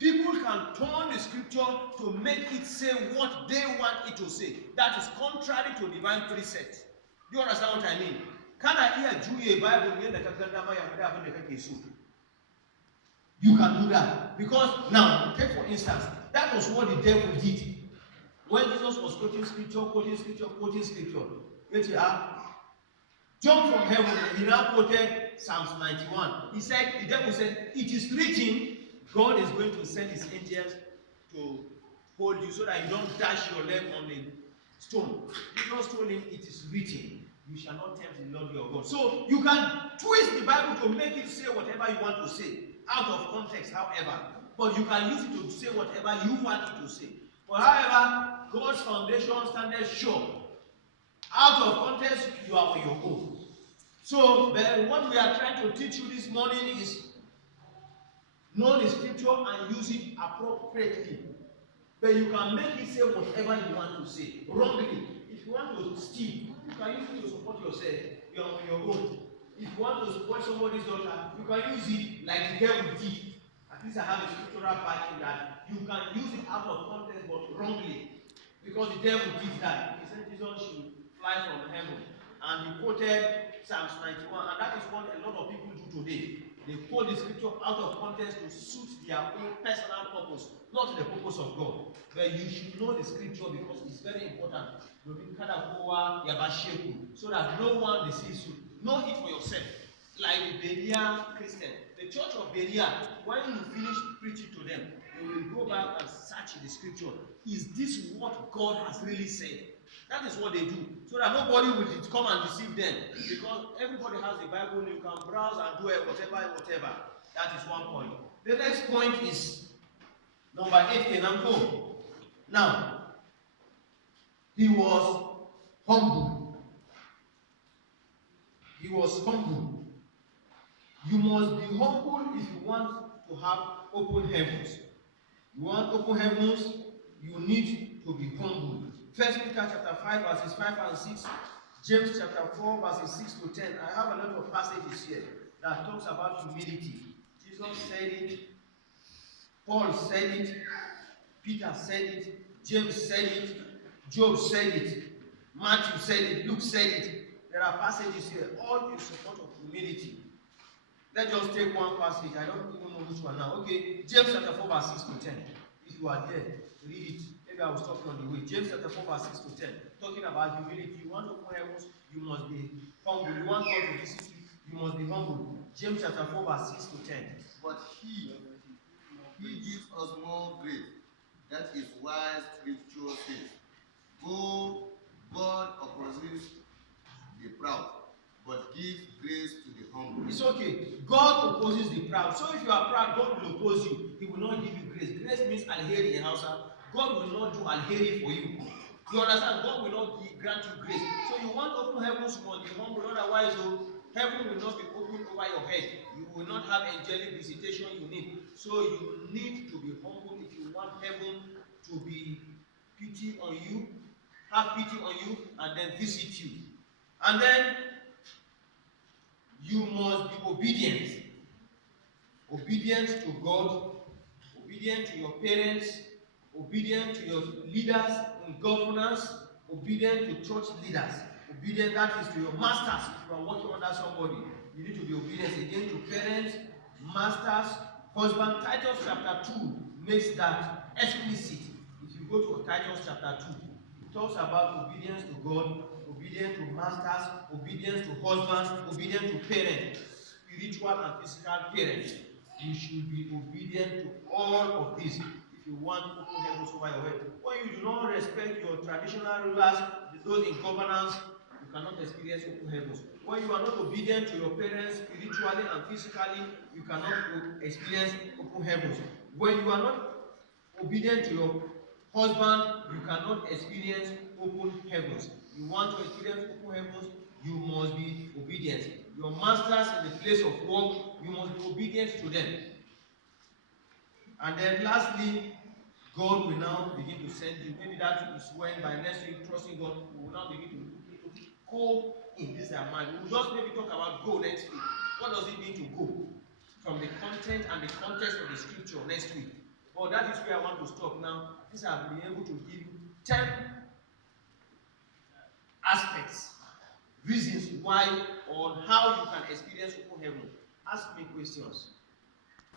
People can turn the scripture to make it say what they want it to say. That is contrary to divine precept. Do you understand what I mean? Kana iya juye Bible yadda ka ga dama ya faɗi abin da kake so. You can do that. Because now, take for instance, that was what the devil did. When Jesus was quoting scripture, jump from heaven, he now quoted Psalms 91. He said, the devil said, it is written, God is going to send his angels to hold you so that you don't dash your leg on a stone. Jesus told him, it is written, you shall not tempt the Lord your God. So you can twist the Bible to make it say whatever you want to say, out of context, however. But you can use it to say whatever you want it to say. But however, God's foundation standeth sure. Out of context, you are on your own. So, what we are trying to teach you this morning is know the scripture and use it appropriately. But you can make it say whatever you want to say wrongly. If you want to steal, you can use it to support yourself. You are on your own. If you want to support somebody's daughter, you can use it like the devil did. At least I have a scriptural backing that you can use it out of context but wrongly. Because the devil did that. He said Jesus should fly from heaven. And he quoted Psalms 91. And that is what a lot of people do today. They quote the scripture out of context to suit their own personal purpose, not the purpose of God. But you should know the scripture because it's very important. So that no one deceives you. Know it for yourself. Like the Berea Christian. The church of Berea, when you finish preaching to them, they will go back and search the scripture. Is this what God has really said? That is what they do. So that nobody will come and deceive them. Because everybody has the Bible, you can browse and do whatever. That is one point. The next point is number 8, Kenanko. Now, he was humble. He was humble. You must be humble if you want to have open heavens. You want open heavens, you need to be humble. 1 Peter chapter 5 verses 5 and 6, James chapter 4 verses 6 to 10. I have a lot of passages here that talks about humility. Jesus said it, Paul said it, Peter said it, James said it, Job said it, Matthew said it, Luke said it. There are passages here, all in support of humility. Let's just take one passage. I don't even know which one now. Okay, James chapter 4 verse 6 to 10. If you are there, read it. Maybe I will stop you on the way. James chapter 4 verse 6 to 10. Talking about humility. You want to open heavens, you must be humble. You want God to visit you, you must be humble. James chapter 4 verse 6 to 10. But he gives us more grace. That is why scripture says, God opposes the proud, but gives grace to the humble. It's okay. God opposes the proud. So if you are proud, God will oppose you. He will not give you grace. Grace means alheri in Hausa. God will not do alheri for you. You understand? God will not grant you grace. So you want open heavens, you must be humble. Otherwise, heaven will not be open over your head. You will not have angelic visitation you need. So you need to be humble if you want heaven to be pity on you, have pity on you, and then visit you. And then you must be obedient. Obedient to God, obedient to your parents, obedient to your leaders in governance, obedient to church leaders, obedient, that is, to your masters. If you are working under somebody, you need to be obedient again to parents, masters, husband. Titus chapter 2 makes that explicit. If you go to Titus chapter 2, it talks about obedience to God, obedience to masters, obedience to husbands, obedience to parents, spiritual and physical parents. You should be obedient to all of this if you want to open heavens over your head. When you do not respect your traditional rulers, those in governance, you cannot experience open heavens. When you are not obedient to your parents spiritually and physically, you cannot experience open heavens. When you are not obedient to your husband, you cannot experience open heavens. You want to experience open heavens, you must be obedient. Your masters in the place of work, you must be obedient to them. And then lastly, God will now begin to send you. Maybe that is when by next week, trusting God, we will now begin to go in this mind. We will just maybe talk about go next week. What does it mean to go? From the content and the context of the scripture next week. But that is where I want to stop now. Since I've been able to give you 10 aspects, reasons why, or how you can experience open heaven. Ask me questions.